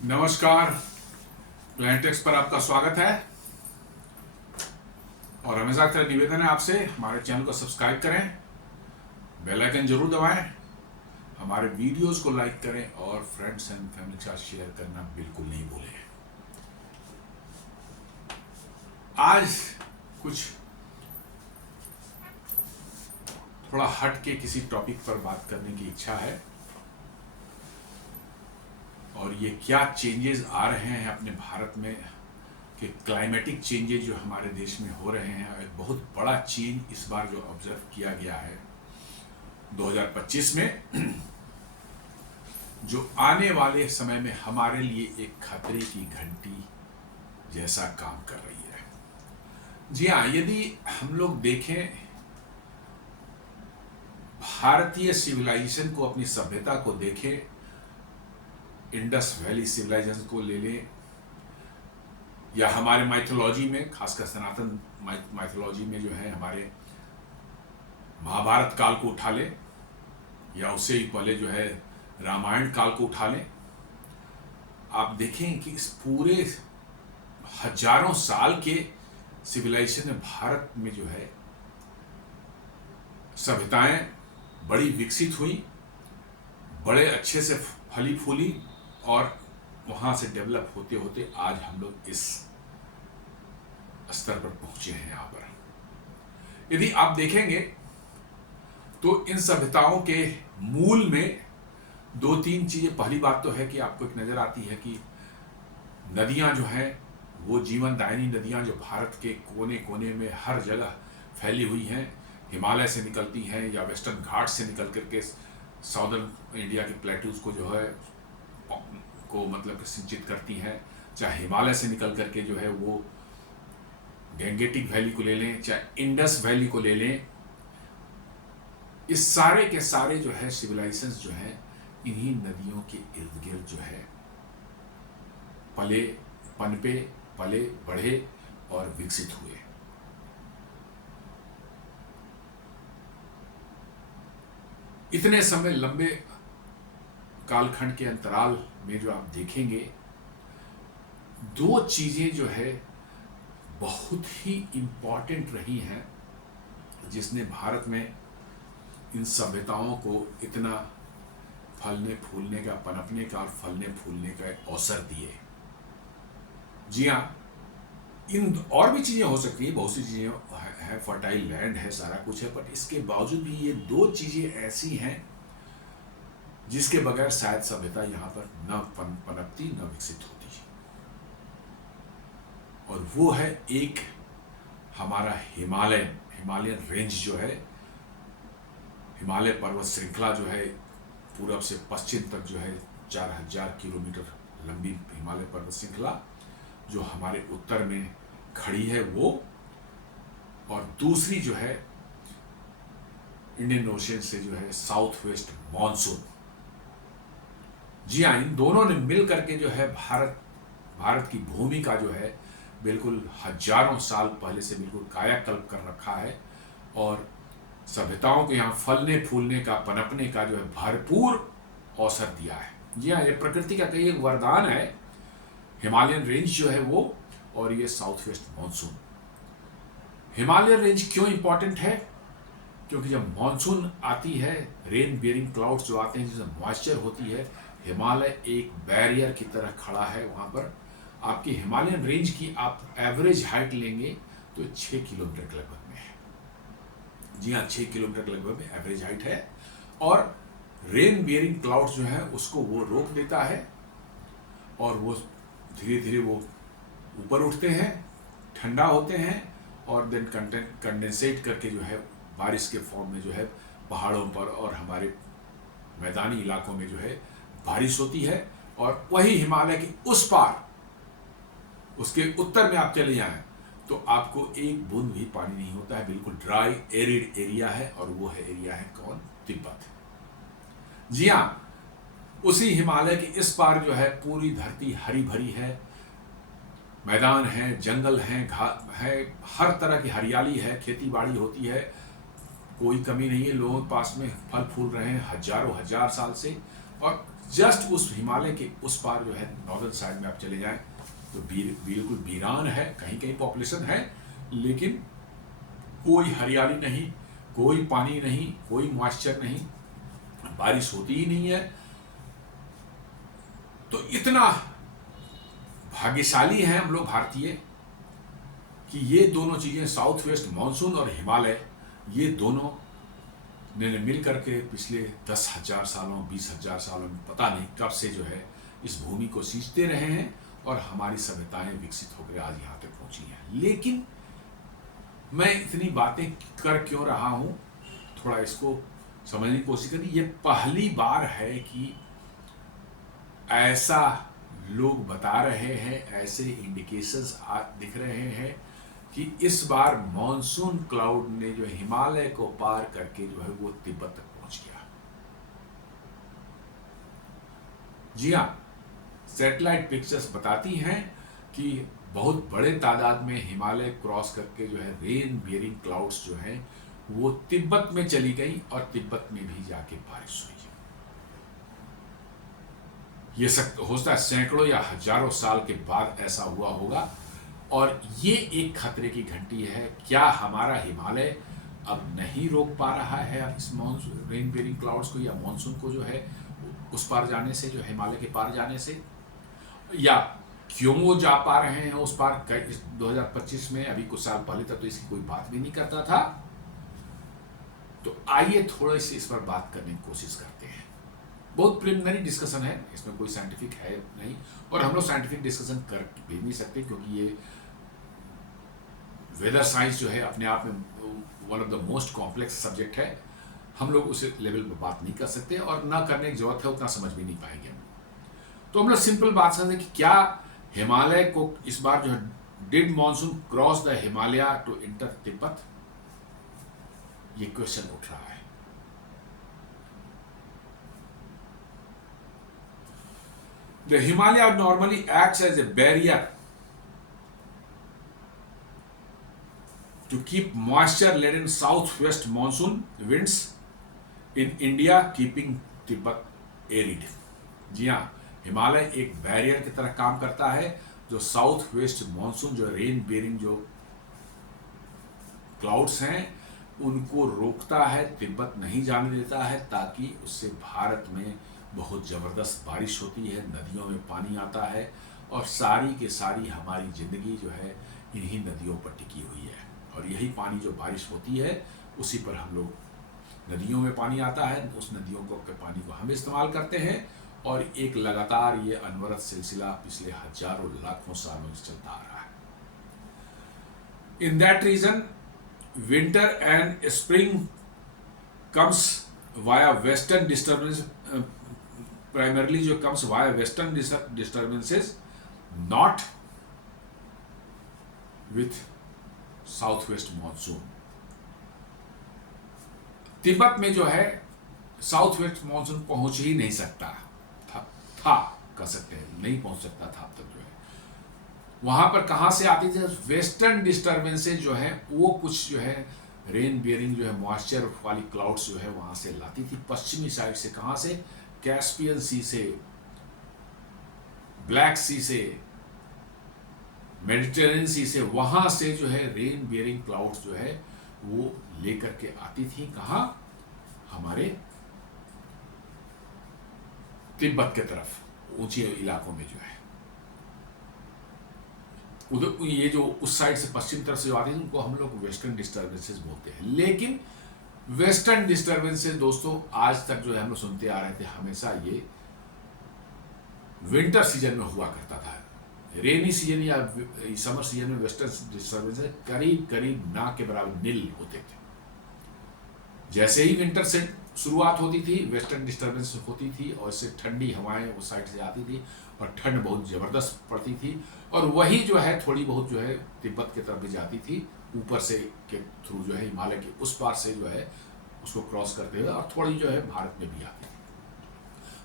नमस्कार। प्लानिटेक्स पर आपका स्वागत है और हमेशा की तरह निवेदन है आपसे हमारे चैनल को सब्सक्राइब करें, बेल आइकन जरूर दबाएं, हमारे वीडियोस को लाइक करें और फ्रेंड्स एंड फैमिली के साथ शेयर करना बिल्कुल नहीं भूलें। आज कुछ थोड़ा हट के किसी टॉपिक पर बात करने की इच्छा है और ये क्या चेंजेस आ रहे हैं अपने भारत में कि क्लाइमेटिक चेंजेस जो हमारे देश में हो रहे हैं। एक बहुत बड़ा चेंज इस बार जो ऑब्जर्व किया गया है 2025 में, जो आने वाले समय में हमारे लिए एक खतरे की घंटी जैसा काम कर रही है। जी हाँ, यदि हम लोग देखें भारतीय सिविलाइजेशन को, अपनी सभ्यता को देखें, इंडस वैली सिविलाइजेशन को ले लें या हमारे माइथोलॉजी में, खासकर सनातन माइथोलॉजी में जो है हमारे महाभारत काल को उठा लें या उससे ही पहले जो है रामायण काल को उठा लें, आप देखें कि इस पूरे हजारों साल के सिविलाइजेशन में भारत में जो है सभ्यताएं बड़ी विकसित हुई, बड़े अच्छे से फली फूली और वहां से डेवलप होते होते आज हम लोग इस स्तर पर पहुंचे हैं। यहां पर यदि आप देखेंगे तो इन सभ्यताओं के मूल में दो तीन चीजें, पहली बात तो है कि आपको एक नजर आती है कि नदियां जो हैं वो जीवनदायिनी नदियां जो भारत के कोने कोने में हर जगह फैली हुई हैं, हिमालय से निकलती हैं या वेस्टर्न घाट से निकल करके साउदर्न इंडिया के प्लेट्यूज को जो है को मतलब सिंचित करती हैं, चाहे हिमालय से निकल करके जो है वो गैंगेटिक वैली को ले लें, चाहे इंडस वैली को ले लें, इस सारे के सारे जो है सिविलाइजेशंस जो है इन्हीं नदियों के इर्द गिर्द जो है पले बढ़े और विकसित हुए। इतने समय लंबे कालखंड के अंतराल में जो आप देखेंगे, दो चीजें जो है बहुत ही इंपॉर्टेंट रही हैं जिसने भारत में इन सभ्यताओं को इतना फलने फूलने का, पनपने का और फलने फूलने का अवसर दिए। जी हाँ, इन और भी चीजें हो सकती है, बहुत सी चीजें है, फर्टाइल लैंड है, सारा कुछ है, बट इसके बावजूद भी ये दो चीजें ऐसी हैं जिसके बगैर शायद सभ्यता यहां पर न पनपती न विकसित होती। और वो है एक हमारा हिमालयन रेंज जो है, हिमालय पर्वत श्रृंखला जो है पूरब से पश्चिम तक जो है 4000 किलोमीटर लंबी हिमालय पर्वत श्रृंखला जो हमारे उत्तर में खड़ी है वो, और दूसरी जो है इंडियन ओशन से जो है साउथ वेस्ट मॉनसून। जी हाँ, इन दोनों ने मिल करके जो है भारत की भूमि का जो है बिल्कुल हजारों साल पहले से बिल्कुल कायाकल्प कर रखा है और सभ्यताओं को यहाँ फलने फूलने का, पनपने का जो है भरपूर अवसर दिया है। जी हाँ, ये प्रकृति का कई एक वरदान है, हिमालयन रेंज जो है वो और ये south west monsoon. Himalayan range क्यों इंपॉर्टेंट है? क्योंकि जब मॉनसून आती है, रेन बियरिंग क्लाउड्स जो आते हैं जिसमें मॉइस्चर होती है, हिमालय एक बैरियर की तरह खड़ा है। वहां पर आपकी हिमालयन रेंज की आप एवरेज हाइट लेंगे तो 6 किलोमीटर के लगभग में है। जी हाँ, 6 किलोमीटर के लगभग में एवरेज हाइट है और रेन बियरिंग क्लाउड्स जो है उसको वो रोक देता है और वो धीरे धीरे वो ऊपर उठते हैं, ठंडा होते हैं और देन कंडेंसेट करके जो है बारिश के फॉर्म में जो है पहाड़ों पर और हमारे मैदानी इलाकों में जो है बारिश होती है। और वही हिमालय की उस पार, उसके उत्तर में आप चले जाएं तो आपको एक बूंद भी पानी नहीं होता है, बिल्कुल ड्राई एरिड एरिया है और वो है एरिया है कौन? तिब्बत। जी हाँ, उसी हिमालय की इस पार जो है पूरी धरती हरी भरी है, मैदान है, जंगल है, घास है, हर तरह की हरियाली है, खेती बाड़ी होती है, कोई कमी नहीं है, लोगों के पास में फल फूल रहे हैं हजारों हजार साल से और जस्ट उस हिमालय के उस पार जो है नॉर्दर्न साइड में आप चले जाएं तो बिल्कुल वीरान है, कहीं कहीं पॉपुलेशन है लेकिन कोई हरियाली नहीं, कोई पानी नहीं, कोई मॉइस्चर नहीं, बारिश होती ही नहीं है। तो इतना भाग्यशाली हैं हम लोग भारतीय कि ये दोनों चीजें, साउथ वेस्ट मानसून और हिमालय, ये दोनों ने मिल करके पिछले 10,000 सालों 20,000 सालों में पता नहीं कब से जो है इस भूमि को सींचते रहे हैं और हमारी सभ्यताएं विकसित होकर आज यहाँ तक पहुंची हैं। लेकिन मैं इतनी बातें कर क्यों रहा हूं, थोड़ा इसको समझने की कोशिश करिए। ये पहली बार है कि ऐसा लोग बता रहे हैं, ऐसे इंडिकेशंस दिख रहे हैं कि इस बार मॉनसून क्लाउड ने जो हिमालय को पार करके जो है वो तिब्बत तक पहुंच गया। जी हाँ, सैटेलाइट पिक्चर्स बताती हैं कि बहुत बड़े तादाद में हिमालय क्रॉस करके जो है रेन बियरिंग क्लाउड्स जो हैं वो तिब्बत में चली गई और तिब्बत में भी जाके बारिश हुई। ये हो सकता है सैकड़ों या हजारों साल के बाद ऐसा हुआ होगा और ये एक खतरे की घंटी है। क्या हमारा हिमालय अब नहीं रोक पा रहा है इस मॉनसून रेन बियरिंग क्लाउड्स को या मॉनसून को जो है उस पार जाने से, जो हिमालय के पार जाने से, या क्यों वो जा पा रहे हैं उस पार 2025 में? अभी कुछ साल पहले तक तो इसकी कोई बात भी नहीं करता था। तो आइए थोड़े से इस पर बात करने की कोशिश करते हैं। बहुत प्रिलिमिनरी डिस्कशन है, इसमें कोई साइंटिफिक है नहीं और हम लोग साइंटिफिक डिस्कशन कर भी नहीं सकते क्योंकि ये वेदर साइंस जो है अपने आप में one of the most complex subject है। हम लोग उस लेवल पर बात नहीं कर सकते और ना करने की जरूरत है, उतना समझ भी नहीं पाएंगे हम। तो हम लोग सिंपल बात समझें कि क्या हिमालय को इस बार जो है did monsoon cross the Himalaya to enter Tibet, ये क्वेश्चन उठ रहा है। The Himalaya normally acts as a barrier to keep moisture-laden southwest monsoon winds in India, keeping Tibet arid. जी हाँ, हिमालय एक बैरियर की तरह काम करता है जो साउथ वेस्ट मानसून, जो रेन बेयरिंग जो क्लाउड्स हैं उनको रोकता है, तिब्बत नहीं जाने देता है, ताकि उससे भारत में बहुत ज़बरदस्त बारिश होती है, नदियों में पानी आता है और सारी के सारी हमारी ज़िंदगी जो है इन्हीं नदियों पर टिकी हुई है। और यही पानी जो बारिश होती है उसी पर हम लोग, नदियों में पानी आता है, उस नदियों के पानी को हम इस्तेमाल करते हैं और एक लगातार ये अनवरत सिलसिला पिछले हजारों लाखों सालों से चलता आ रहा है। In that region winter and spring comes via western disturbance, primarily जो comes via western disturbances, not with southwest monsoon. Tibet में जो है साउथ वेस्ट मानसून पहुंच ही नहीं सकता था कह सकते हैं, नहीं पहुंच सकता था अब तक। जो है वहां पर कहां से आती थी? वेस्टर्न डिस्टर्बेंसेज जो है वो कुछ जो है रेन बियरिंग जो है मॉइस्चर वाली क्लाउड्स जो है वहां से लाती थी पश्चिमी साइड से। कहां से? कैस्पियन सी से, ब्लैक सी से, मेडिटेरेनियन सी से, वहां से जो है रेन बियरिंग क्लाउड्स जो है वो लेकर के आती थी। कहां? हमारे तिब्बत के तरफ ऊंचे इलाकों में जो है उधर, ये जो उस साइड से पश्चिम तरफ से जो आती थी उनको हम लोग वेस्टर्न डिस्टर्बेंसेस बोलते हैं। लेकिन वेस्टर्न डिस्टर्बेंसेस दोस्तों आज तक जो है हम लोग सुनते आ रहे थे, हमेशा ये विंटर सीजन में हुआ करता था। रेनी सीजन या समर सीजन में वेस्टर्न डिस्टर्बेंसेस करीब करीब ना के बराबर नील होते थे। जैसे ही विंटर से शुरुआत होती थी वेस्टर्न डिस्टर्बेंस होती थी और इससे ठंडी हवाएं उस साइड से आती थी और ठंड बहुत ज़बरदस्त पड़ती थी और वही जो है थोड़ी बहुत जो है तिब्बत की तरफ भी जाती थी ऊपर से के थ्रू जो है हिमालय के उस पार से जो है उसको क्रॉस करते हुए और थोड़ी जो है भारत में भी आती थी।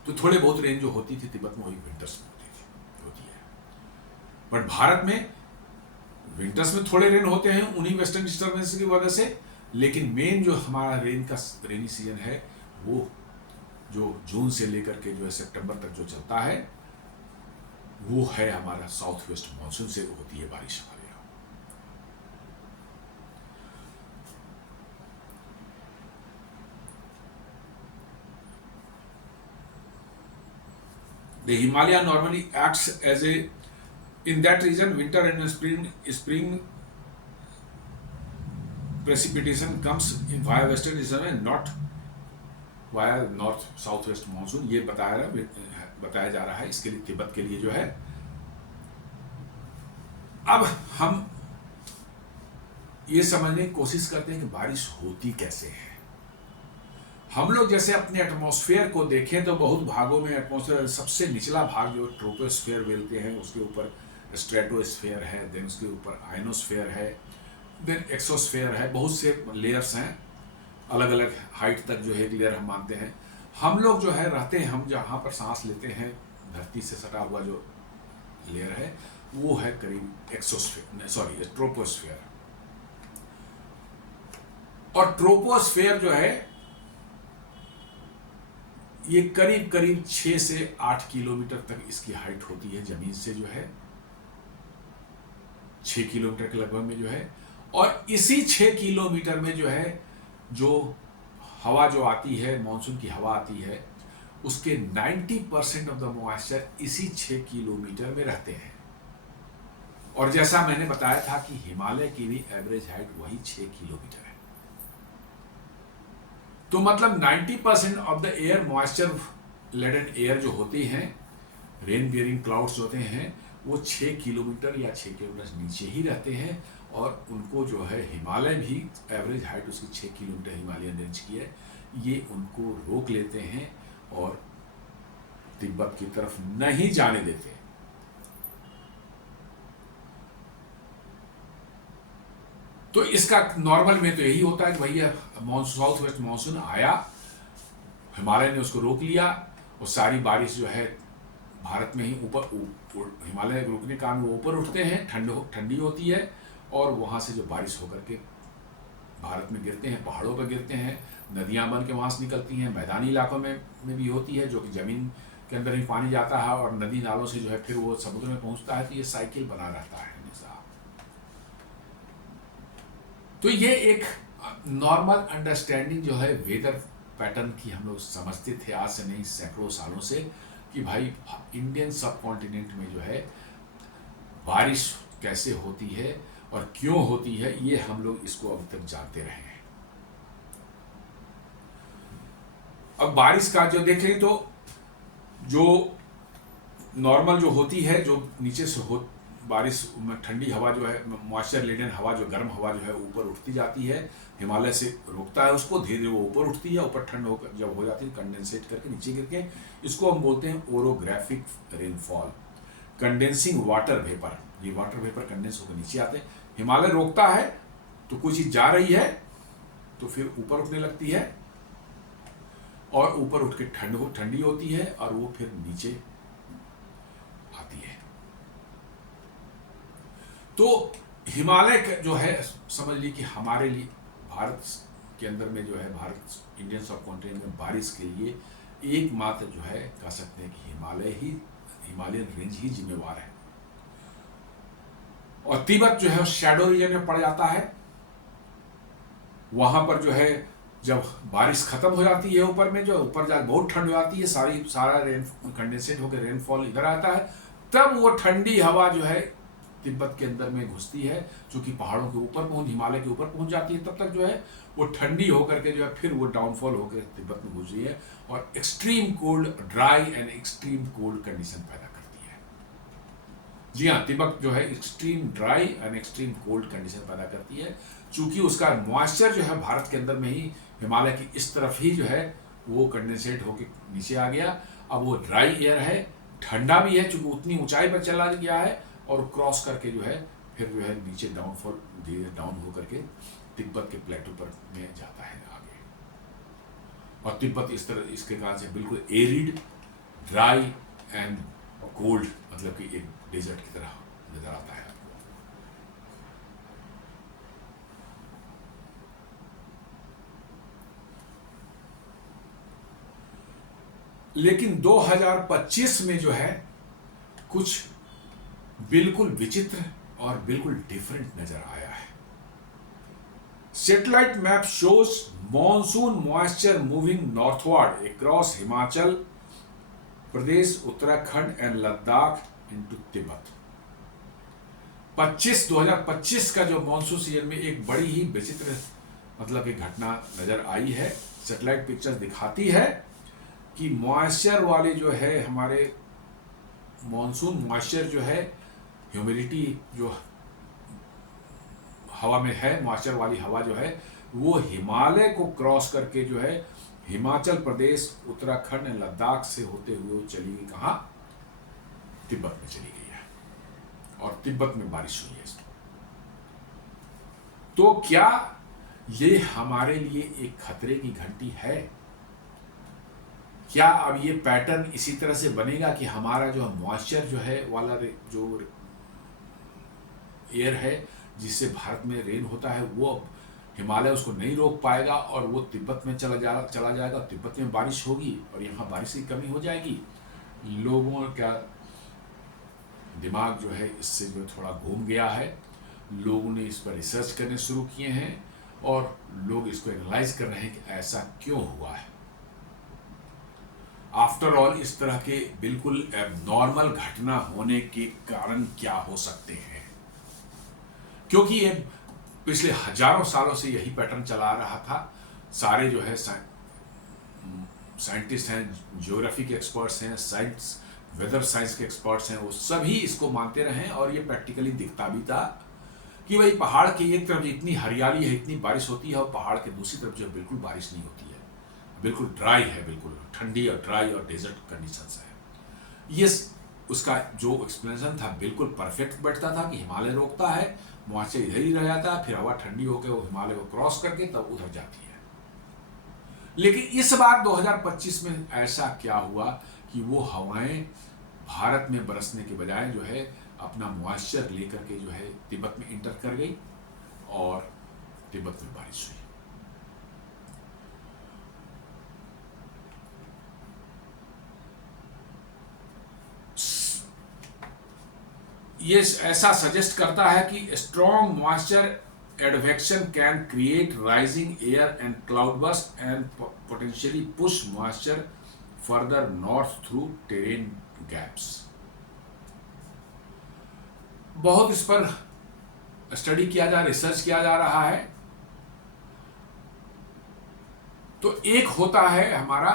तो थोड़े बहुत रेंज जो होती थी तिब्बत में वही विंटर्स में होती है। बट भारत में विंटर्स में थोड़े रेन होते हैं उन्हीं वेस्टर्न डिस्टर्बेंस की वजह से, लेकिन मेन जो हमारा रेनी सीजन है वो जो जून से लेकर के जो है सितंबर तक जो चलता है, वो है हमारा साउथ वेस्ट मानसून से होती है बारिश हमारे यहाँ। The Himalaya normally acts as a, in that region, winter and spring precipitation comes in via western region and not via north south west monsoon. ये बताया जा रहा है इसके लिए, तिब्बत के लिए जो है। अब हम ये समझने की कोशिश करते हैं कि बारिश होती कैसे है। हम लोग जैसे अपने एटमॉस्फेयर को देखें तो बहुत भागों में एटमॉस्फेयर, सबसे निचला भाग जो ट्रोपोस्फेयर बोलते हैं, उसके ऊपर स्ट्रेटोस्फेयर है, देन उसके ऊपर आयनोस्फेयर है, देन एक्सोस्फेयर है, बहुत से लेयर्स हैं, अलग अलग हाइट तक जो है एक लेयर हम मानते हैं। हम लोग जो है रहते हैं, हम जहाँ पर सांस लेते हैं, धरती से सटा हुआ जो लेयर है वो है करीब ट्रोपोस्फेयर। और ट्रोपोस्फेयर जो है ये करीब करीब 6 से 8 किलोमीटर तक इसकी हाइट होती है, जमीन से जो है 6 किलोमीटर के लगभग में जो है। और इसी 6 किलोमीटर में जो है जो हवा जो आती है, मानसून की हवा आती है, उसके 90% ऑफ द मॉइस्चर इसी 6 किलोमीटर में रहते हैं। और जैसा मैंने बताया था कि हिमालय की भी एवरेज हाइट वही 6 किलोमीटर है। तो मतलब 90% of the air moisture laden air जो होती हैं, रेन बियरिंग क्लाउड्स होते हैं, वो 6 किलोमीटर या 6 किलोमीटर नीचे ही रहते हैं। और उनको जो है हिमालय भी एवरेज हाइट उसकी 6 किलोमीटर हिमालयन रेंज की है, ये उनको रोक लेते हैं और तिब्बत की तरफ नहीं जाने देते। तो इसका नॉर्मल में तो यही होता है कि भैया साउथ वेस्ट मानसून आया, हिमालय ने उसको रोक लिया और सारी बारिश जो है भारत में ही ऊपर, हिमालय रुकने के कारण वो ऊपर उठते हैं, ठंडी होती है, और वहाँ से जो बारिश होकर के भारत में गिरते हैं, पहाड़ों पर गिरते हैं, नदियाँ बन के वहाँ से निकलती हैं, मैदानी इलाकों में भी होती है, जो कि ज़मीन के अंदर ही पानी जाता है और नदी नालों से जो है फिर वो समुद्र में पहुँचता है। तो ये साइकिल बना रहता है हमेशा। तो ये एक नॉर्मल अंडरस्टैंडिंग जो है वेदर पैटर्न की हम लोग समझते थे आज से नहीं, सैकड़ों सालों से, कि भाई इंडियन सब कॉन्टिनेंट में जो है बारिश कैसे होती है और क्यों होती है, ये हम लोग इसको अब तक जानते रहे हैं। अब बारिश का जो देखें तो जो नॉर्मल जो होती है, जो नीचे से बारिश में ठंडी हवा जो है, मॉइस्चर लेडन हवा, जो गर्म हवा जो है ऊपर उठती जाती है, हिमालय से रोकता है उसको, धीरे धीरे वो ऊपर उठती है, ऊपर ठंड होकर जब हो जाती है कंडेंसेट करके नीचे गिर के, इसको हम बोलते हैं orographic rainfall, condensing water vapour. ये वाटर वेपर कंडेंस होकर नीचे आते हैं, हिमालय रोकता है तो कोई चीज जा रही है तो फिर ऊपर उठने लगती है, और ऊपर उठ के ठंडी होती है और वो फिर नीचे आती है। तो हिमालय जो है, समझ ली कि हमारे लिए भारत के अंदर में जो है, भारत इंडियन सब कॉन्टिनेंट में बारिश के लिए एकमात्र जो है कह सकते हैं कि हिमालयन रेंज ही जिम्मेवार है। और तिब्बत जो है शैडो रीजन में पड़ जाता है। वहां पर जो है जब बारिश खत्म हो जाती है, ऊपर में जो ऊपर जाकर बहुत ठंड हो जाती है, सारा रेन कंडेंसेट होकर रेनफॉल इधर आता है, तब वो ठंडी हवा जो है तिब्बत के अंदर में घुसती है, चूंकि पहाड़ों के ऊपर हिमालय के ऊपर पहुंच जाती है, तब तक जो है वो ठंडी होकर के जो है फिर वो डाउनफॉल होकर तिब्बत में घुस रही है और extreme cold, dry and extreme cold condition पैदा करती है। जी हाँ, तिब्बत जो है extreme dry and extreme cold condition पैदा करती है, चूंकि उसका मॉइस्चर जो है भारत के अंदर में ही हिमालय की इस तरफ ही जो है वो कंडेंसेट होकर नीचे आ गया। अब वो ड्राई एयर है, ठंडा भी है, चूंकि उतनी ऊंचाई पर चला गया है, और क्रॉस करके जो है फिर जो है नीचे डाउनफॉल, धीरे डाउन होकर के तिब्बत के प्लेटो पर में जाता है आगे। और तिब्बत इस तरह इसके कारण से बिल्कुल एरिड, ड्राई एंड कोल्ड, मतलब कि एक डेजर्ट की तरह नजर आता है। लेकिन 2025 में जो है कुछ बिल्कुल विचित्र और बिल्कुल डिफरेंट नजर आया है। Satellite map shows monsoon moisture moving northward across Himachal Pradesh, Uttarakhand and Ladakh into Tibet. 2025 का जो मॉनसून सीजन में एक बड़ी ही विचित्र मतलब एक घटना नजर आई है। सैटेलाइट पिक्चर्स दिखाती है कि मॉइस्चर वाले जो है हमारे मॉनसून मॉइस्चर जो है ह्यूमिडिटी जो हवा में है, मॉइस्चर वाली हवा जो है वो हिमालय को क्रॉस करके जो है हिमाचल प्रदेश, उत्तराखंड एंड लद्दाख से होते हुए चली गई कहाँ? तिब्बत में चली गई है और तिब्बत में बारिश हुई है। तो क्या ये हमारे लिए एक खतरे की घंटी है? क्या अब ये पैटर्न इसी तरह से बनेगा कि हमारा जो मॉइस्चर जो है वाला जो एयर है जिससे भारत में रेन होता है वो हिमालय उसको नहीं रोक पाएगा और वो तिब्बत में चला जाएगा, तिब्बत में बारिश होगी और यहाँ बारिश की कमी हो जाएगी। लोगों का दिमाग जो है इससे जो थोड़ा घूम गया है। लोगों ने इस पर रिसर्च करने शुरू किए हैं और लोग इसको एनालाइज कर रहे हैं कि ऐसा क्यों हुआ है। आफ्टर ऑल इस तरह के बिल्कुल एबनॉर्मल घटना होने के कारण क्या हो सकते हैं? क्योंकि ये पिछले हजारों सालों से यही पैटर्न चला आ रहा था। सारे जो है साइंटिस्ट हैं, ज्योग्राफी के एक्सपर्ट्स हैं, साइंस वेदर साइंस के एक्सपर्ट्स हैं, वो सभी इसको मानते रहे और ये प्रैक्टिकली दिखता भी था कि भाई पहाड़ की एक तरफ इतनी हरियाली है, इतनी बारिश होती है और पहाड़ के दूसरी तरफ जो बिल्कुल बारिश नहीं होती है, बिल्कुल ड्राई है, बिल्कुल ठंडी और ड्राई और डेजर्ट कंडीशंस है। ये उसका जो एक्सप्लेनेशन था बिल्कुल परफेक्ट बैठता था कि हिमालय रोकता है, मॉइस्चर इधर ही रह जाता है, फिर हवा ठंडी होकर वो हिमालय को क्रॉस करके तब उधर जाती है। लेकिन इस बार 2025 में ऐसा क्या हुआ कि वो हवाएं भारत में बरसने के बजाय जो है अपना मॉइस्चर लेकर के जो है तिब्बत में इंटर कर गई और तिब्बत में बारिश हुई। ये ऐसा सजेस्ट करता है कि strong moisture advection can create rising air and cloud burst and potentially push moisture further north through terrain gaps. बहुत इस पर स्टडी किया जा, रिसर्च किया जा रहा है। तो एक होता है हमारा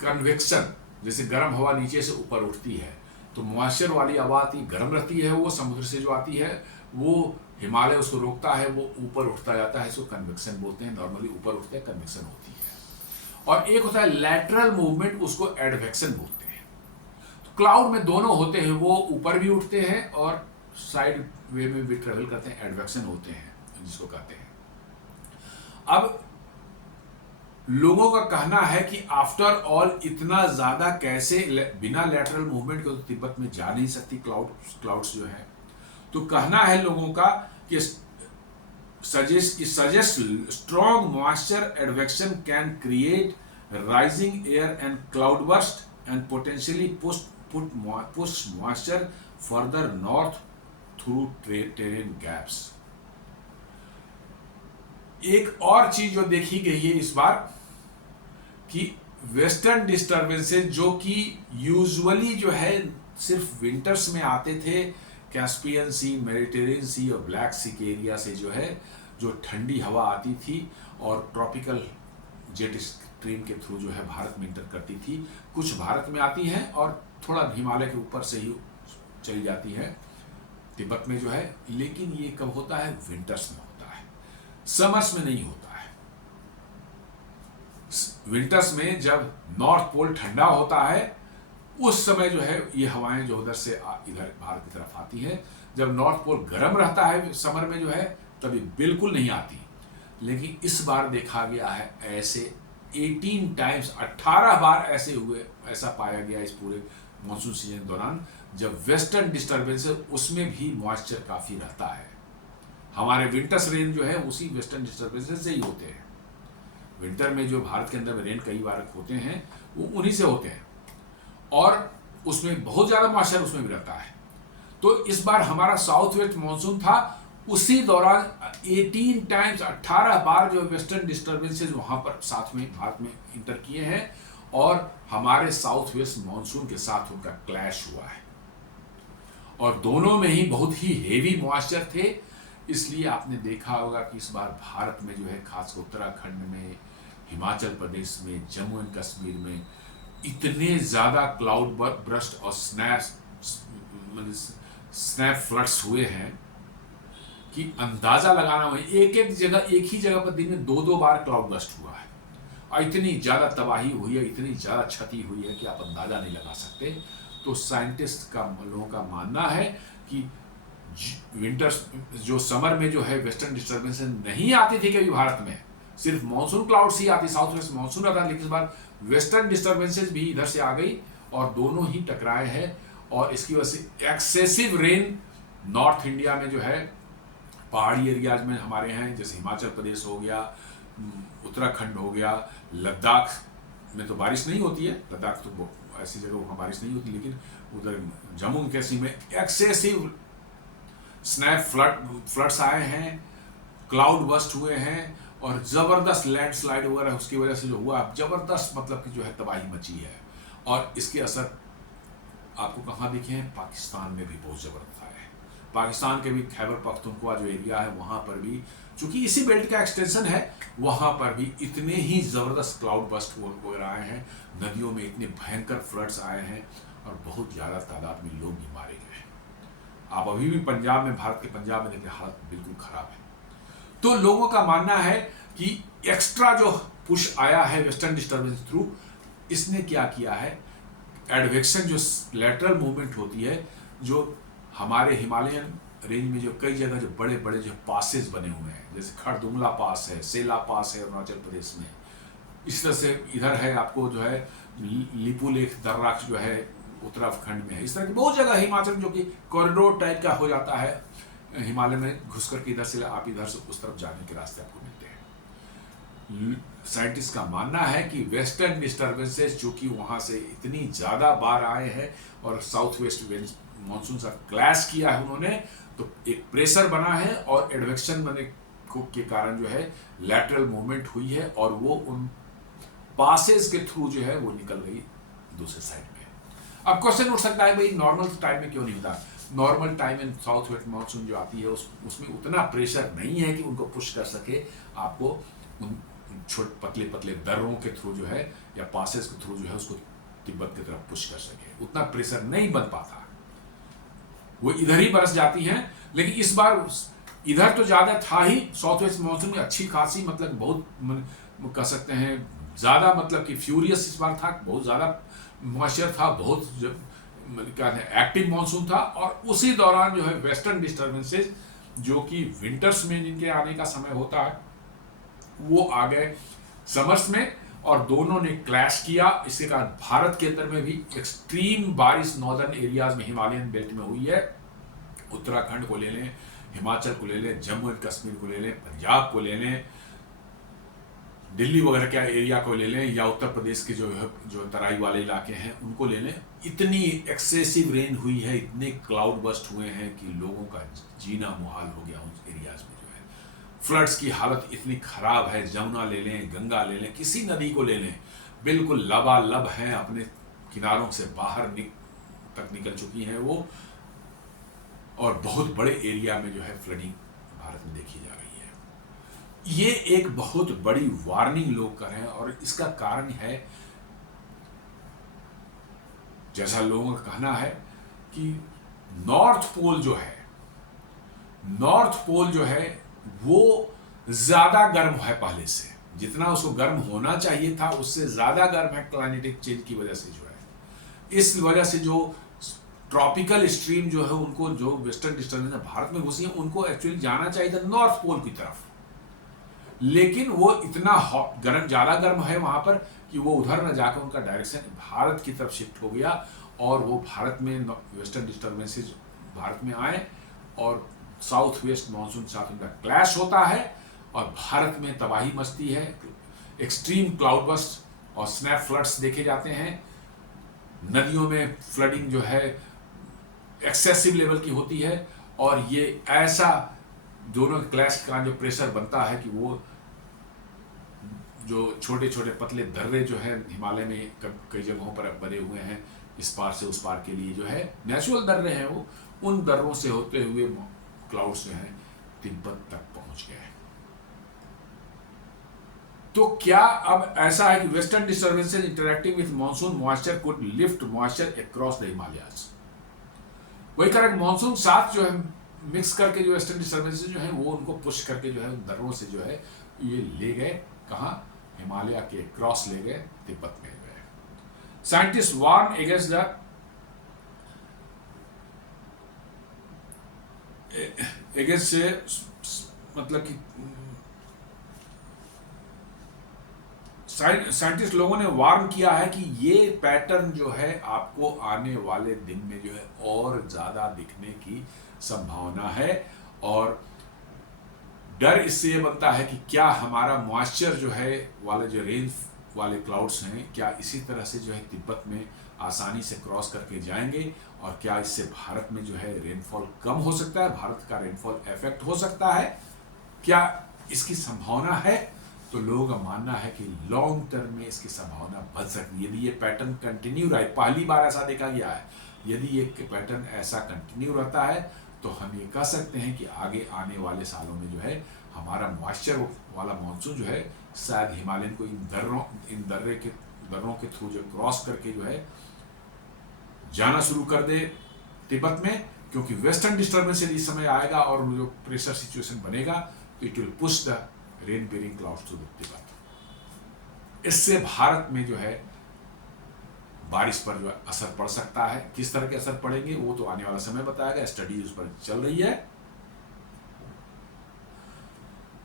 कन्वेक्शन, जैसे गर्म हवा नीचे से ऊपर उठती है तो मॉइस्चर वाली हवा आती गर्म रहती है, वो समुद्र से जो आती है वो हिमालय उसको रोकता है, वो ऊपर उठता जाता है, इसको कन्वेक्शन बोलते हैं। नॉर्मली ऊपर उठते हैं, कन्वेक्शन होती है। और एक होता है लैटरल मूवमेंट, उसको एडवेक्शन बोलते हैं। तो क्लाउड में दोनों होते हैं, वो ऊपर भी उठते हैं और साइड वे में भी ट्रेवल करते हैं, एडवेक्शन होते हैं जिसको कहते हैं। अब लोगों का कहना है कि आफ्टर ऑल इतना ज्यादा कैसे बिना लैटरल मूवमेंट के तो तिब्बत में जा नहीं सकती क्लाउड्स जो है। तो कहना है लोगों का कि suggest strong moisture advection can create rising air and cloud burst and potentially push moisture further north through terrain gaps. एक और चीज जो देखी गई है इस बार कि वेस्टर्न डिस्टर्बेंसेस जो कि यूजुअली जो है सिर्फ विंटर्स में आते थे, कैस्पियन सी, मेडिटेरियन सी और ब्लैक सी के एरिया से जो है जो ठंडी हवा आती थी और ट्रॉपिकल जेट स्ट्रीम के थ्रू जो है भारत में इंटर करती थी। कुछ भारत में आती हैं और थोड़ा हिमालय के ऊपर से ही चली जाती है तिब्बत में जो है। लेकिन ये कब होता है? विंटर्स में होता है, समर्स में नहीं होता है। विंटर्स में जब नॉर्थ पोल ठंडा होता है उस समय जो है ये हवाएं जो उधर से इधर भारत की तरफ आती हैं। जब नॉर्थ पोल गर्म रहता है समर में जो है तभी बिल्कुल नहीं आती। लेकिन इस बार देखा गया है ऐसे 18 टाइम्स, 18 बार ऐसे हुए, ऐसा पाया गया इस पूरे मॉनसून सीजन दौरान जब वेस्टर्न डिस्टर्बेंस है उसमें भी मॉइस्चर काफी रहता है। हमारे विंटर्स रेन जो है उसी वेस्टर्न डिस्टर्बेंस से ही होते हैं। विंटर में जो भारत के अंदर में रेन कई बार होते हैं वो उन्हीं से होते हैं, और उसमें बहुत ज़्यादा मॉइस्चर उसमें भी रहता है। तो इस बार हमारा साउथ वेस्ट मानसून था, उसी दौरान 18 टाइम्स 18 बार जो वेस्टर्न डिस्टर्बेंसेज वहाँ पर साथ में भारत में इंटर किए हैं, और हमारे साउथ वेस्ट मानसून के साथ उनका क्लैश हुआ है, और दोनों में ही बहुत ही हेवी मॉइस्चर थे। इसलिए आपने देखा होगा कि इस बार भारत में जो है, खासकर उत्तराखंड में, हिमाचल प्रदेश में, जम्मू एंड कश्मीर में इतने ज़्यादा क्लाउड बर्स्ट और स्नैप फ्लड्स हुए हैं कि अंदाज़ा लगाना हुआ। एक ही जगह पर दिन में 2-2 बार क्लाउड बर्स्ट हुआ है, और इतनी ज़्यादा तबाही हुई है, इतनी ज़्यादा क्षति हुई है कि आप अंदाज़ा नहीं लगा सकते। तो साइंटिस्ट का लोगों का मानना है कि विंटर्स जो समर में जो है वेस्टर्न डिस्टर्बेंस नहीं आती थी कभी भारत में, सिर्फ मानसून क्लाउड्स ही आती, साउथ वेस्ट मानसून आता, लेकिन इस बार वेस्टर्न डिस्टर्बेंसेज भी इधर से आ गई और दोनों ही टकराए हैं, और इसकी वजह से एक्सेसिव रेन नॉर्थ इंडिया में जो है, पहाड़ी एरियाज में हमारे हैं, जैसे हिमाचल प्रदेश हो गया, उत्तराखंड हो गया, लद्दाख में तो बारिश नहीं होती है, लद्दाख तो ऐसी जगह वहाँ बारिश नहीं होती, लेकिन उधर जम्मू एंड कश्मीर में एक्सेसिव स्नैप फ्लड्स आए हैं, क्लाउड बस्ट हुए हैं, और ज़बरदस्त लैंडस्लाइड वगैरह उसकी वजह से जो हुआ, ज़बरदस्त मतलब कि जो है तबाही मची है। और इसके असर आपको कहाँ दिखे हैं? पाकिस्तान में भी बहुत ज़बरदस्त आए हैं। पाकिस्तान के भी खैबर पख्तूनख्वा जो एरिया है वहाँ पर भी, चूँकि इसी बेल्ट का एक्सटेंशन है, वहाँ पर भी इतने ही ज़बरदस्त क्लाउड बस्ट वगैरह आए हैं, नदियों में इतने भयंकर फ्लड्स आए हैं, और बहुत ज़्यादा तादाद में लोग भी मारे गए हैं। आप अभी भी पंजाब में, भारत के पंजाब में देखिए, हालत बिल्कुल ख़राब है। तो लोगों का मानना है कि एक्स्ट्रा जो पुश आया है वेस्टर्न डिस्टर्बेंस थ्रू, इसने क्या किया है, एडवेक्शन जो लैटरल मूवमेंट होती है, जो हमारे हिमालयन रेंज में जो कई जगह जो बड़े बड़े जो पासेस बने हुए हैं, जैसे खरदुंगला पास है, सेला पास है अरुणाचल प्रदेश में, इस तरह से इधर है आपको जो है लिपुलेख दर्राख जो है उत्तराखंड में है, इस तरह की बहुत जगह हिमाचल जो कि कॉरिडोर टाइप का हो जाता है, हिमालय में घुस करके इधर से आप इधर से उस तरफ जाने के रास्ते आपको मिलते हैं। साइंटिस्ट का मानना है कि वेस्टर्न डिस्टर्बेंसेस जो कि वहाँ से इतनी ज़्यादा बार आए हैं और साउथ वेस्ट मानसून से क्लैश किया है उन्होंने, तो एक प्रेशर बना है और एडवेक्शन बने के कारण जो है लैटरल मूवमेंट हुई है, और वो उन पासेस के थ्रू जो है वो निकल गई दूसरे साइड में। अब क्वेश्चन उठ सकता है, भाई नॉर्मल टाइम में क्यों नहीं होता? Normal time in south west monsoon जो आती है उसमें उतना प्रेशर नहीं है कि उनको पुश कर सके, आपको उन छोटे पतले पतले दर्रों के थ्रू जो है या पासेस के थ्रू जो है उसको तिब्बत की तरफ पुश कर सके, उतना प्रेशर नहीं बन पाता, वो इधर ही बरस जाती हैं। लेकिन इस बार इधर तो ज़्यादा था ही, साउथ वेस्ट मानसून में अच्छी खासी मतलब बहुत कह सकते हैं ज़्यादा मतलब कि फ्यूरियस इस बार था, बहुत ज़्यादा मॉइस्चर था, बहुत क्या है एक्टिव मानसून था, और उसी दौरान जो है वेस्टर्न डिस्टर्बेंसेस जो कि विंटर्स में जिनके आने का समय होता है वो आ गए समर्स में, और दोनों ने क्लैश किया। इसके कारण भारत के अंदर में भी एक्सट्रीम बारिश नॉर्दर्न एरियाज में हिमालयन बेल्ट में हुई है। उत्तराखंड को ले लें, हिमाचल को ले लें, जम्मू एंड कश्मीर को ले लें, पंजाब को ले लें, दिल्ली वगैरह के एरिया को ले लें, या उत्तर प्रदेश के जो तराई वाले इलाके हैं उनको ले लें, इतनी एक्सेसिव रेन हुई है, इतने क्लाउड बस्ट हुए हैं कि लोगों का जीना मुहाल हो गया उन एरियाज में। जो है फ्लड्स की हालत इतनी ख़राब है, जमुना ले लें, गंगा ले लें, किसी नदी को ले लें, बिल्कुल लबालब हैं, अपने किनारों से बाहर तक निकल चुकी हैं वो, और बहुत बड़े एरिया में जो है फ्लडिंग भारत में देखी जा रही है। ये एक बहुत बड़ी वार्निंग लोग कर रहे हैं, और इसका कारण है, जैसा लोगों का कहना है कि नॉर्थ पोल जो है वो ज्यादा गर्म है पहले से, जितना उसको गर्म होना चाहिए था उससे ज्यादा गर्म है क्लाइमेटिक चेंज की वजह से। जो है इस वजह से जो ट्रॉपिकल स्ट्रीम जो है उनको, जो वेस्टर्न डिस्टर्बेंस भारत में घुसी है, उनको एक्चुअली जाना चाहिए था नॉर्थ पोल की तरफ, लेकिन वो इतना गर्म, ज़्यादा गर्म है वहाँ पर कि वो उधर न जाकर उनका डायरेक्शन भारत की तरफ शिफ्ट हो गया, और वो भारत में वेस्टर्न डिस्टर्बेंसेज भारत में आए, और साउथ वेस्ट मानसून के साथ उनका क्लैश होता है, और भारत में तबाही मचती है, एक्सट्रीम क्लाउड बस्ट और स्नैप फ्लड्स देखे जाते हैं। नदियों में फ्लडिंग जो है एक्सेसिव लेवल की होती है, और ये ऐसा दोनों क्लैश का जो प्रेशर बनता है कि वो जो छोटे छोटे पतले दर्रे जो है हिमालय में कई जगहों पर बने हुए हैं, इस पार से उस पार के लिए जो है नेचुरल दर्रे हैं, वो उन दर्रों से होते हुए क्लाउड्स जो हैं तिब्बत तक पहुंच गए। तो क्या अब ऐसा है कि western disturbances interacting with monsoon moisture could lift moisture across the Himalayas? वही करेक्ट, मॉनसून साथ जो है मिक्स करके जो वेस्टर्न डिस्टर्बेंसेस जो है वो उनको पुश करके जो है उन दर्रों से जो है ये ले गए कहाँ, हिमालय के क्रॉस ले गए, तिब्बत में गए। साइंटिस्ट वार्न अगेंस्ट द से मतलब कि साइंटिस्ट लोगों ने वार्न किया है कि ये पैटर्न जो है आपको आने वाले दिन में जो है और ज्यादा दिखने की संभावना है, और डर इससे ये बनता है कि क्या हमारा मॉइस्चर जो है वाले जो रेन वाले क्लाउड्स हैं, क्या इसी तरह से जो है तिब्बत में आसानी से क्रॉस करके जाएंगे, और क्या इससे भारत में जो है रेनफॉल कम हो सकता है, भारत का रेनफॉल इफेक्ट हो सकता है, क्या इसकी संभावना है? तो लोगों का मानना है कि लॉन्ग टर्म में इसकी संभावना बढ़ सकती है। यदि ये पैटर्न कंटिन्यू रहे, पहली बार ऐसा देखा गया है, यदि ये पैटर्न ऐसा कंटिन्यू रहता है तो हम ये कह सकते हैं कि आगे आने वाले सालों में जो है हमारा मॉइस्चर वाला मानसून जो है शायद हिमालयन को इन दर्रों के थ्रू जो क्रॉस करके जो है जाना शुरू कर दे तिब्बत में, क्योंकि वेस्टर्न डिस्टर्बेंस इस समय आएगा और जो प्रेशर सिचुएशन बनेगा तो it will push the rain bearing clouds to the Tibet. इससे भारत में जो है बारिश पर जो असर पड़ सकता है। किस तरह के असर पड़ेंगे वो तो आने वाला समय बताएगा, स्टडी उस पर चल रही है।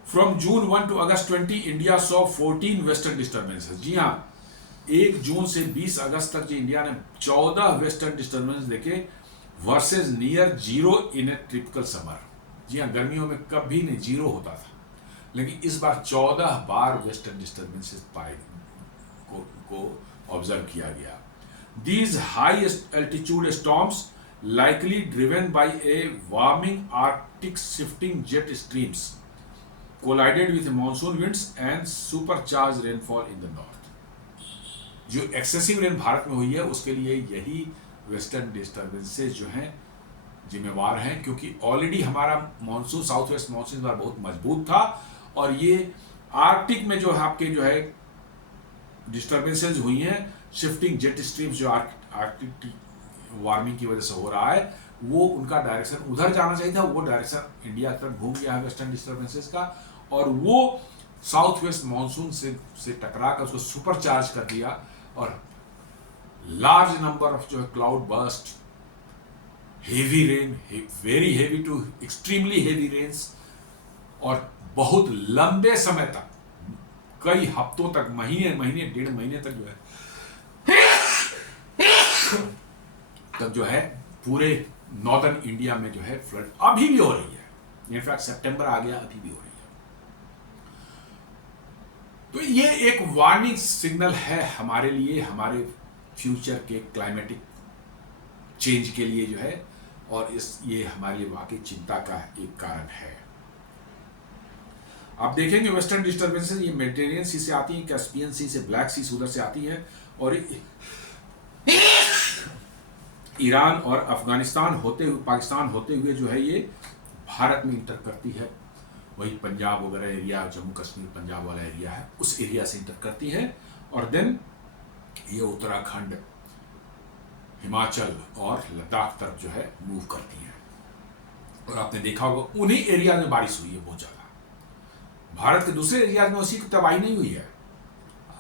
From June 1 to August 20 India saw 14 western disturbances. जी हाँ, 1 जून से 20 अगस्त तक जो इंडिया ने 14 वेस्टर्न डिस्टर्बेंस देखे versus near zero in A typical summer. जी हाँ, गर्मियों में कभी नहीं जीरो होता था, लेकिन इस बार 14 बार वेस्टर्न डिस्टर्बेंसेस पाए को ऑब्जर्व किया गया। These high altitude storms likely driven by a warming Arctic shifting jet streams collided with monsoon winds and supercharged rainfall in the north। जो एक्सेसिव रेन भारत में हुई है उसके लिए यही वेस्टर्न डिस्टर्बेंसेस जो हैं जिम्मेवार हैं, क्योंकि ऑलरेडी हमारा मॉनसून साउथ वेस्ट मॉनसून इस बार बहुत मजबूत था, और ये आर्कटिक में जो है आपके जो है डिस्टर्बेंसेस हुई हैं, शिफ्टिंग जेट स्ट्रीम्स जो आर्कटिक वार्मिंग की वजह से हो रहा है, वो उनका डायरेक्शन उधर जाना चाहिए था, वो डायरेक्शन इंडिया की तरफ घूम गया है वेस्टर्न डिस्टर्बेंसेस का, और वो साउथ वेस्ट मानसून से टकरा कर उसको सुपर चार्ज कर दिया, और लार्ज नंबर ऑफ जो है cloud burst, heavy rain, very heavy to extremely heavy rains, और बहुत लंबे समय तक, कई हफ्तों तक, महीने डेढ़ महीने तक जो है तब जो है पूरे नॉर्दर्न इंडिया में जो है फ्लड अभी भी हो रही है। इनफैक्ट सितंबर आ गया, अभी भी हो रही है। तो ये एक वार्निंग सिग्नल है हमारे लिए, हमारे फ्यूचर के क्लाइमेटिक चेंज के लिए जो है, और ये हमारे लिए वाकई चिंता का एक कारण है। आप देखेंगे वेस्टर्न डिस्टर्बेंसेस ये मेडिटेरियन सी से आती हैं, कैस्पियन सी से, ब्लैक सी उधर से आती हैं, और ईरान और अफगानिस्तान होते हुए, पाकिस्तान होते हुए जो है ये भारत में इंटर करती है। वही पंजाब वगैरह एरिया, जम्मू कश्मीर पंजाब वाला एरिया है, उस एरिया से इंटर करती है, और देन ये उत्तराखंड, हिमाचल और लद्दाख तरफ जो है मूव करती है। और आपने देखा होगा उन्हीं एरिया में बारिश हुई है बहुत ज़्यादा। भारत के दूसरे एरिया में उसी की तबाही नहीं हुई है।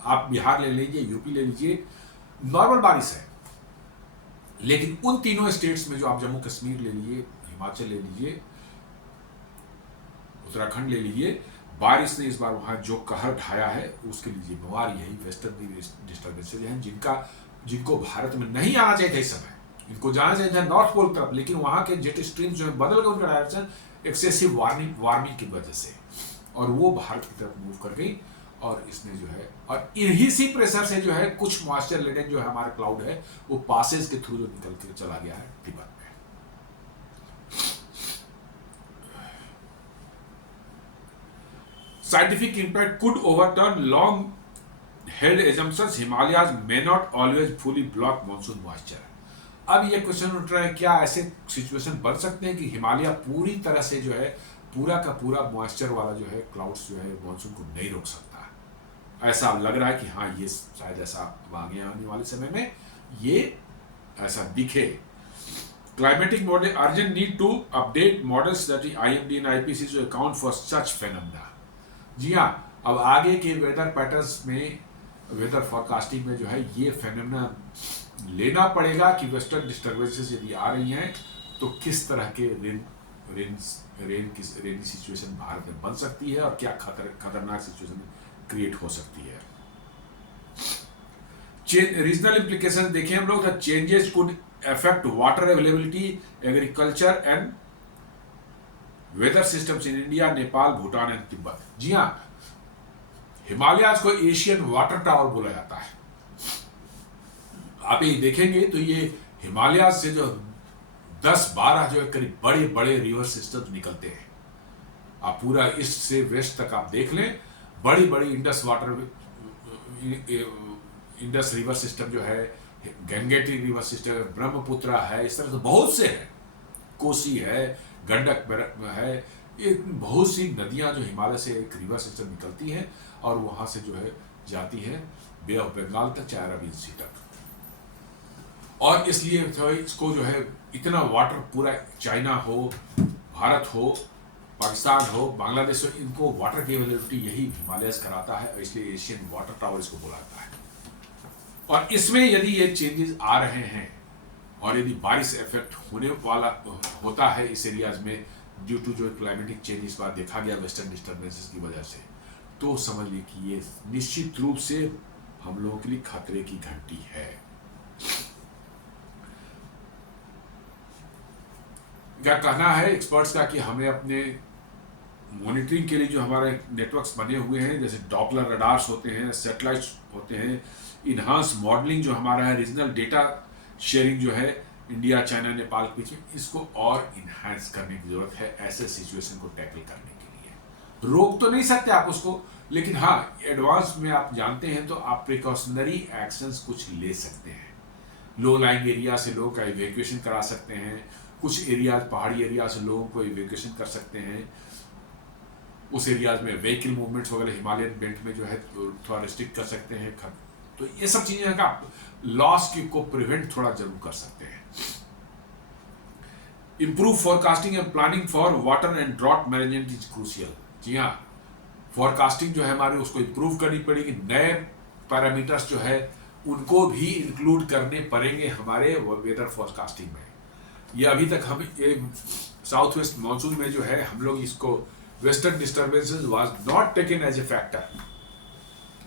आप बिहार ले लीजिए, यूपी ले लीजिए, नॉर्मल बारिश है, लेकिन उन तीनों स्टेट्स में जो आप जम्मू कश्मीर ले लीजिए, हिमाचल ले लीजिए, उत्तराखंड ले लीजिए, बारिश ने इस बार वहां जो कहर ढाया है उसके लिए जिम्मेवार यही वेस्टर्न डिस्टर्बेंसेज हैं, जिनको भारत में नहीं आना चाहिए था इस समय। इनको जाना चाहिए था नॉर्थ पोल तरफ, लेकिन वहां के जेट स्ट्रीम जो है बदल गए उनका डायरेक्शन एक्सेसिव वार्मिंग की वजह से, और वो भारत की तरफ मूव कर गई, और इसने जो है, और इन्हीं सी प्रेशर से जो है कुछ मॉइस्चर लेडन जो है हमारा क्लाउड है वो पासेज के थ्रू जो निकल के चला गया है तिब्बत में। Scientific impact could overturn long held assumptions, Himalayas may not always fully block monsoon moisture. अब ये क्वेश्चन उठ रहा है, क्या ऐसे सिचुएशन बन सकते हैं कि हिमालय पूरी तरह से जो है पूरा का पूरा मॉइस्चर वाला जो है क्लाउड्स जो है मॉनसून को नहीं रोक सकता? ऐसा लग रहा है कि हाँ, ये शायद ऐसा आगे आने वाले समय में ये ऐसा दिखे। Climatic model urgent need to update models that IMD and IPCC to account for such phenomena. जी हाँ, अब आगे के वेदर पैटर्न्स में, वेदर फॉरकास्टिंग में जो है ये फेनोमेना लेना पड़ेगा कि वेस्टर्न डिस्टर्बेंसेस यदि आ रही हैं तो किस तरह के रेनी सिचुएशन भारत में बन सकती है और क्या खतरनाक सिचुएशन क्रिएट हो सकती है। रीजनल इंप्लीकेशन देखें हम लोग, the changes could affect water availability, agriculture and weather systems in India, Nepal, Bhutan and Tibet. जी हाँ, हिमालयाज को एशियन वाटर टावर बोला जाता है। आप ये देखेंगे तो ये हिमालयाज से जो 10-12 जो है करीब बड़े बड़े रिवर सिस्टम्स निकलते हैं। आप पूरा ईस्ट से वेस्ट तक आप देख लें, बड़ी बड़ी इंडस रिवर सिस्टम जो है, गंगेटी रिवर सिस्टम, ब्रह्मपुत्र है, इस तरह से बहुत से हैं, कोसी है, गंडक है, ये बहुत सी नदियां जो हिमालय से एक रिवर सिस्टम निकलती हैं और वहां से जो है जाती है बे ऑफ बंगाल तक, चाहे अरबियन सी तक। और इसलिए जो है इसको जो है इतना वाटर पूरा चाइना हो, भारत हो, पाकिस्तान हो, बांग्लादेश हो, इनको वाटर की अवेलेबिलिटी यही हिमालयस कराता है, और इसलिए एशियन वाटर टावर इसको बुलाता है। और इसमें यदि ये चेंजेस आ रहे हैं और यदि बारिश इफेक्ट होने वाला होता है इस एरियाज में ड्यू टू जो क्लाइमेटिक चेंज इस बार देखा गया वेस्टर्न डिस्टर्बेंसेस की वजह से, तो समझ लीजिए कि ये निश्चित रूप से हम लोगों के लिए खतरे की घंटी है। क्या कहना है एक्सपर्ट्स का कि हमें अपने मॉनिटरिंग के लिए जो हमारे नेटवर्क्स बने हुए हैं, जैसे डॉपलर रडार्स होते हैं, सैटेलाइट्स होते हैं, इन्हांस मॉडलिंग जो हमारा है, रीजनल डेटा शेयरिंग जो है इंडिया, चाइना, नेपाल के बीच में, इसको और इन्हांस करने की जरूरत है ऐसे सिचुएशन को टैकल करने के लिए। रोक तो नहीं सकते आप उसको, लेकिन हाँ, एडवांस में आप जानते हैं तो आप प्रिकॉशनरी एक्शंस कुछ ले सकते हैं। लो लाइंग एरिया से लोगों का इवैक्यूएशन करा सकते हैं, कुछ एरिया पहाड़ी एरिया से लोगों को इवैक्यूएशन कर सकते हैं, उस एरियाज में व्हीकल मूवमेंट्स वगैरह हिमालयन बेल्ट में जो है थोड़ा रिस्ट्रिक्ट कर सकते हैं। तो ये सब चीजें का लॉस को प्रिवेंट थोड़ा जरूर कर सकते हैं। Improve forecasting and planning for water and drought management is crucial. जी हाँ, फॉरकास्टिंग जो है हमारी उसको इंप्रूव करनी पड़ेगी, नए पैरामीटर्स जो है उनको भी इंक्लूड करने पड़ेंगे हमारे वेदर फॉरकास्टिंग में। ये अभी तक हम ये साउथ वेस्ट मानसून में जो है हम लोग इसको western disturbances was not taken as a factor,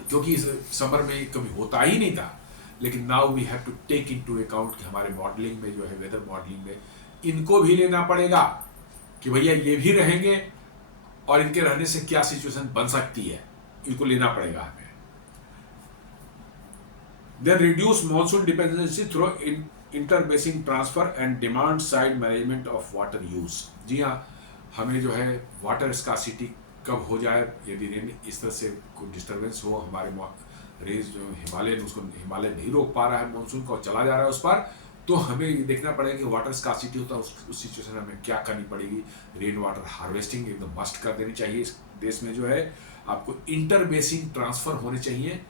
क्योंकि इस समर में कभी होता ही नहीं था। लेकिन now we have to take into account कि हमारे मॉडलिंग में जो है वेदर मॉडलिंग में इनको भी लेना पड़ेगा कि भैया ये भी रहेंगे और इनके रहने से क्या सिचुएशन बन सकती है, इनको लेना पड़ेगा हमें। Then reduce monsoon dependency through interbasin transfer and demand side management of water use. जी हाँ, हमें जो है वाटर स्कार्सिटी कब हो जाए, यदि रेन इस तरह से कोई डिस्टर्बेंस हो, हमारे रेंज जो हिमालयन उसको हिमालय नहीं रोक पा रहा है मानसून को, चला जा रहा है उस पर, तो हमें ये देखना पड़ेगा कि वाटर स्कार्सिटी होता है उस सिचुएशन में हमें क्या करनी पड़ेगी। रेन वाटर हार्वेस्टिंग एकदम मस्ट कर देनी चाहिए। इस देश में जो है आपको इंटर बेसिन ट्रांसफर होने चाहिए।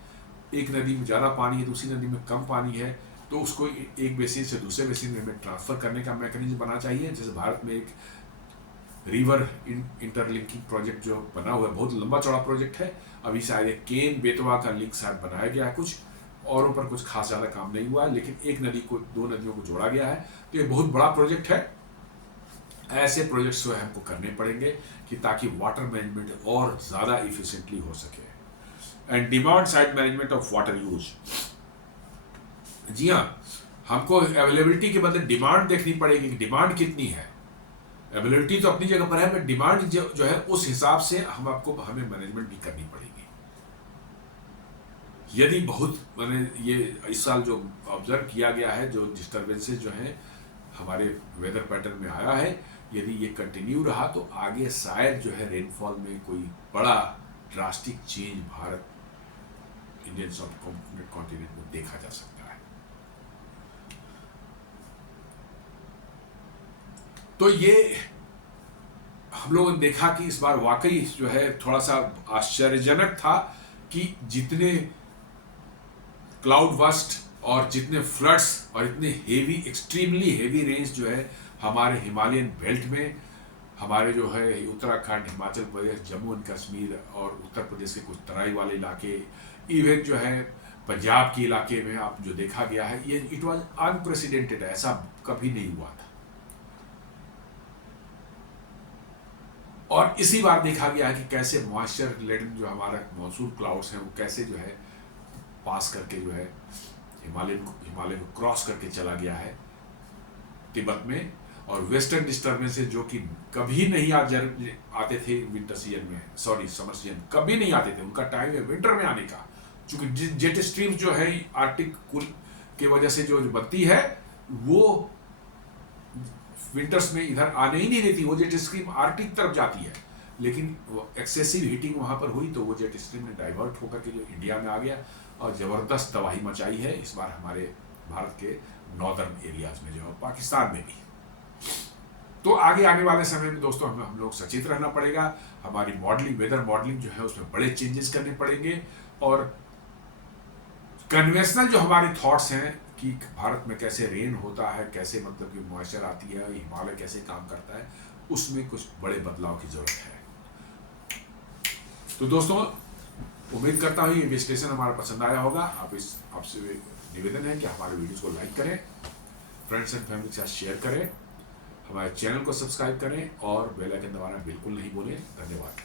एक नदी में ज़्यादा पानी है, दूसरी नदी में कम पानी है, तो उसको एक बेसिन से दूसरे बेसिन में हमें ट्रांसफर करने का मैकेनिज्म बना चाहिए। जैसे भारत में एक रिवर इंटरलिंकिंग प्रोजेक्ट जो बना हुआ है, बहुत लंबा चौड़ा प्रोजेक्ट है। अभी शायद केन बेतवा का लिंक शायद बनाया गया है, कुछ औरों पर कुछ खास ज़्यादा काम नहीं हुआ है, लेकिन एक नदी को, दो नदियों को जोड़ा गया है। तो ये बहुत बड़ा प्रोजेक्ट है। ऐसे प्रोजेक्ट्स जो है हमको करने पड़ेंगे कि ताकि वाटर मैनेजमेंट और ज़्यादा इफिशिएंटली हो सके। And demand side management of water use. जी हाँ, हमको अवेलेबिलिटी के बदले डिमांड देखनी पड़ेगी कि डिमांड कितनी है। अवेलेबिलिटी तो अपनी जगह पर है, बट डिमांड जो है उस हिसाब से हमें मैनेजमेंट भी करनी पड़ेगी। यदि बहुत मैंने ये इस साल जो ऑब्जर्व किया गया है, जो डिस्टर्बेंसेस जो हैं हमारे वेदर पैटर्न में आया है, यदि ये कंटिन्यू रहा तो आगे शायद जो है रेनफॉल में कोई बड़ा ड्रास्टिक चेंज भारत इंडियन सब कॉन्टिनेंट में देखा जा सकता है। तो ये हम लोगों ने देखा कि इस बार वाकई जो है थोड़ा सा आश्चर्यजनक था कि जितने क्लाउड बस्ट और जितने फ्लड्स और इतने हेवी, एक्सट्रीमली हेवी रेंज जो है हमारे हिमालयन बेल्ट में, हमारे जो है उत्तराखंड, हिमाचल प्रदेश, जम्मू एंड कश्मीर और उत्तर प्रदेश के कुछ तराई वाले इलाके, इवन जो है पंजाब के इलाके में आप जो देखा गया है, ये इट वाज अनप्रेसिडेंटेड, ऐसा कभी नहीं हुआ था। और इसी बार देखा गया है कि कैसे मॉइस्चर लेडन जो हमारा मॉनसून क्लाउड्स हैं वो कैसे जो है पास करके जो है हिमालय को क्रॉस करके चला गया है तिब्बत में, और वेस्टर्न डिस्टर्बेंसेस जो कि कभी नहीं आते थे विंटर सीजन में, सॉरी समर सीजन कभी नहीं आते थे, उनका टाइम है विंटर में आने का, क्योंकि जेट स्ट्रीम जो है आर्कटिक कुल के वजह से जो बनती है वो विंटर्स में इधर आने ही नहीं देती, वो जेट स्ट्रीम आर्कटिक तरफ जाती है, लेकिन वो एक्सेसिव हीटिंग वहां पर हुई तो वो जेट स्ट्रीम में डाइवर्ट होकर के जो इंडिया में आ गया और ज़बरदस्त तबाही मचाई है इस बार हमारे भारत के नॉर्दर्न एरियाज में, जो है पाकिस्तान में भी। तो आगे आने वाले समय में दोस्तों हम लोग सचेत रहना पड़ेगा, हमारी मॉडलिंग, वेदर मॉडलिंग जो है उसमें बड़े चेंजेस करने पड़ेंगे, और कन्वेंशनल जो हमारे थॉट्स हैं कि भारत में कैसे रेन होता है, कैसे मतलब कि मॉइस्चर आती है, हिमालय कैसे काम करता है, उसमें कुछ बड़े बदलाव की जरूरत है। तो दोस्तों उम्मीद करता हूँ ये विश्लेषण हमारा पसंद आया होगा। आपसे निवेदन है कि हमारे वीडियोस को लाइक करें, फ्रेंड्स एंड फैमिली के साथ शेयर करें, हमारे चैनल को सब्सक्राइब करें और बेल आइकन दबाना बिल्कुल नहीं भूलें। धन्यवाद।